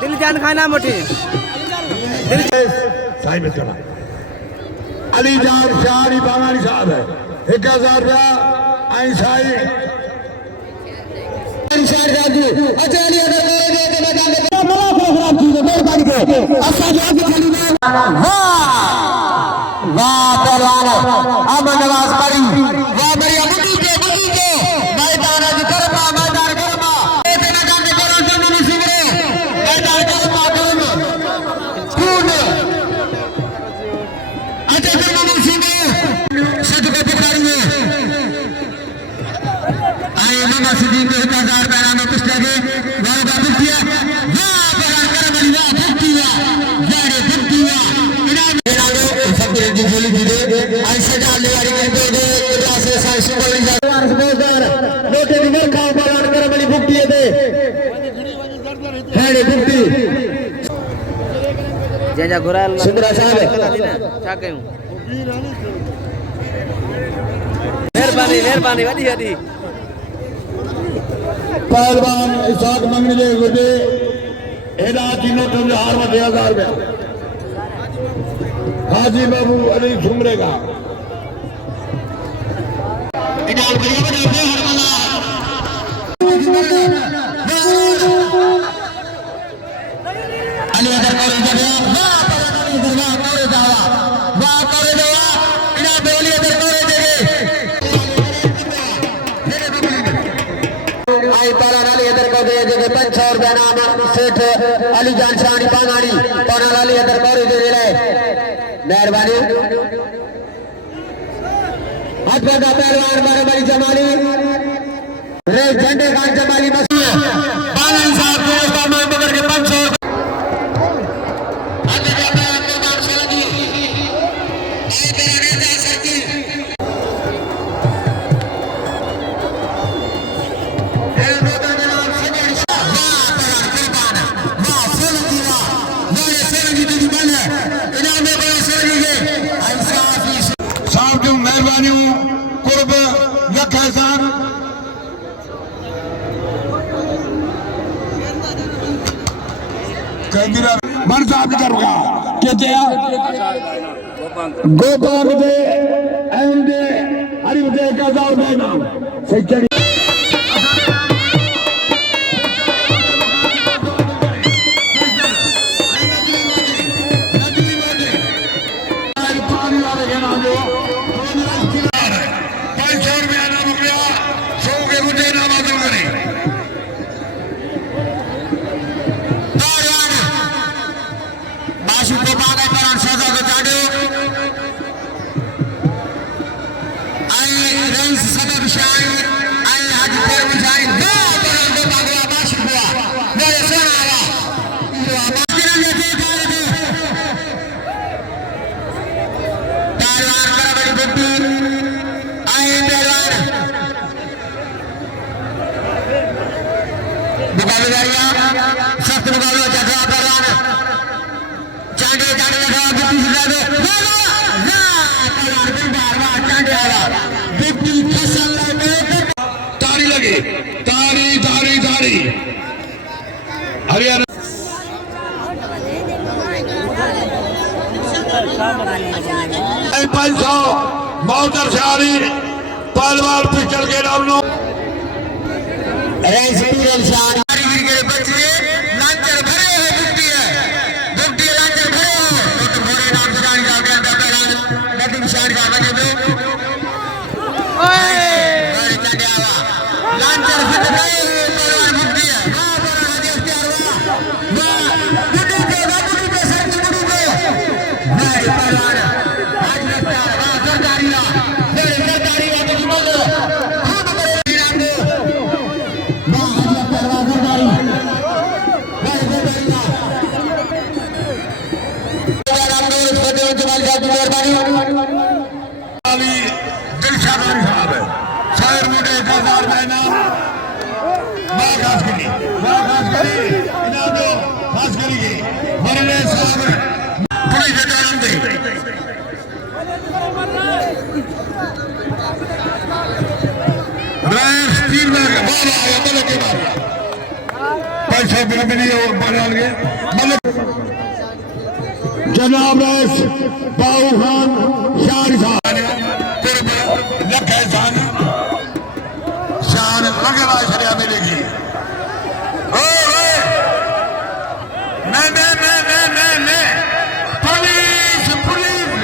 दिल जान खाना मोटी अली जान शाहरी बांगानी साहब है 1000 रुपया आई साई अच्छा अली अगर वाह पहलवान अमन नवाज पड़ी वाह मेरी अबू के मैदान आज करमा मैदान करमा इतना जाने करो जमीन सिमरे मैदान करमा कूद अच्छा जमीन सिमरे सदके पुकारिए आए मामा सिद्दीक 1000 पैरा में कुछ लगे वाह बाबू किया वाह पहलवान करमली वाह फुटिया जारे फुटिया गोली दे ऐसे डालने वाली के दे क्लास से साइस गोली जा रोजगार लोटे दिन का बलान कर बड़ी भुक्ति दे हेड़े भुक्ति जेजा घुराल सुंदरा साहब क्या कहूं मेहरबानी वादी पहलवान इसाक मंगनी दे गुदे एदा तीनों तुम हार में 2000 रुपया हाजी बाबू अली झुमरेगा सेठ अली जान शानी पांगाड़ी पौना लाली अदर कौरे दे रहे मेहरबानी हाथ का पहलवान बारह जमाली रे झंडे खान जमाली मसीह बालन साहब को इस्लाम बदर के 500 मन साहब करूंगा कहते हैं गोपाल दे एंड हरिवदे का जाओ देना सही हरियाणा 500 मौतर शारी पहलवान पिस्टल के नाम नो रेसिडेंशियल शान कारीगिरी के बच्चे लांचर भरे हो बुकटी लांचर भरे हो तो भरे नाम शान का के अंदर पहला नदीम शान का बने दो ओए चंडियावा लांचर भरे पहलवान बुकटी है वाह बड़ा नदी इख्तियार वाह बुकटी पे सर की बुकटी पे मैं पहलवान आज लगता है वाह सरकारी ला मेरे सरकारी ला तो बोल खूब करे नाम दो जनाब रईस बाबू खान शान शान लगेगा शरिया मिलेगी पुलिस पुलिस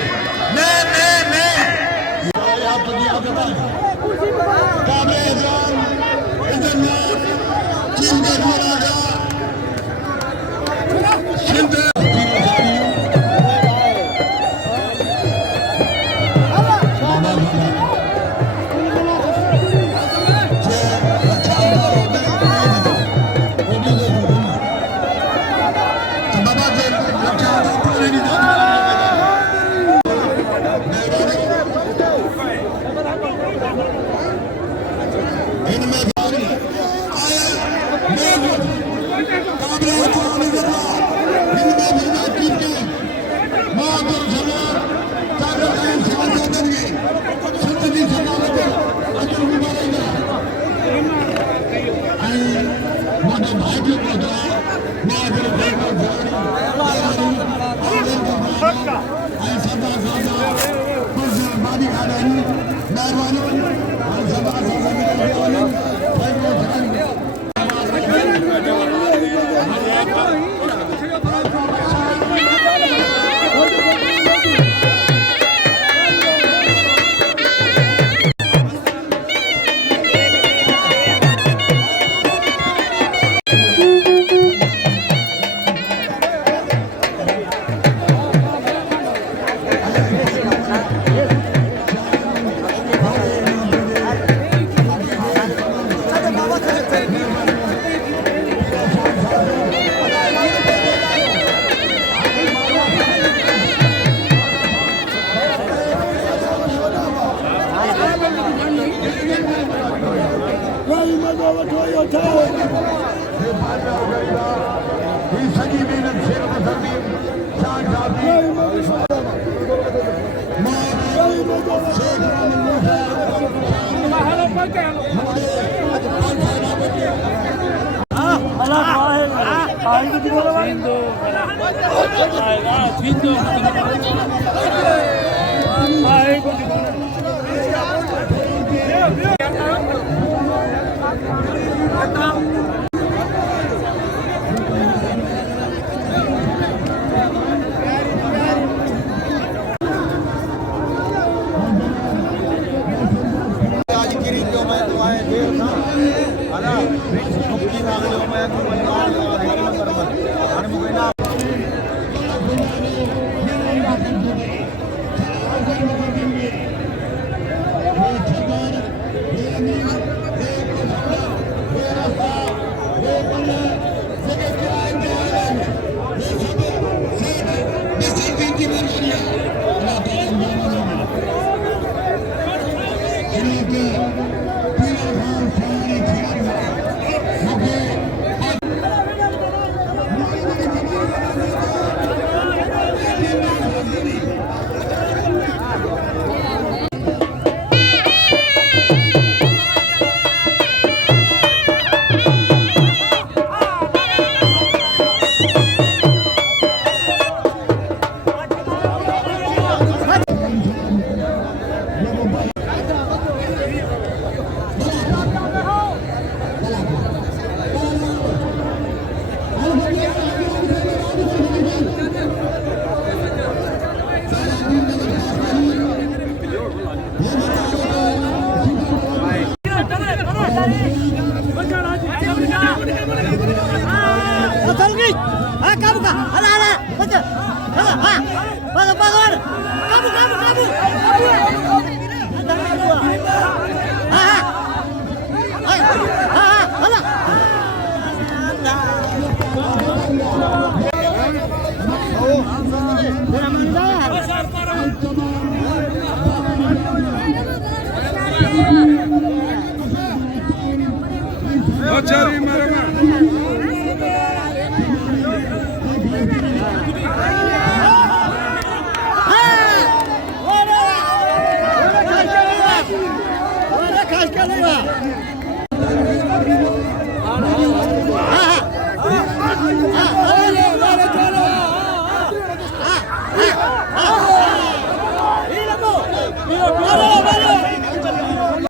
Cari mereka.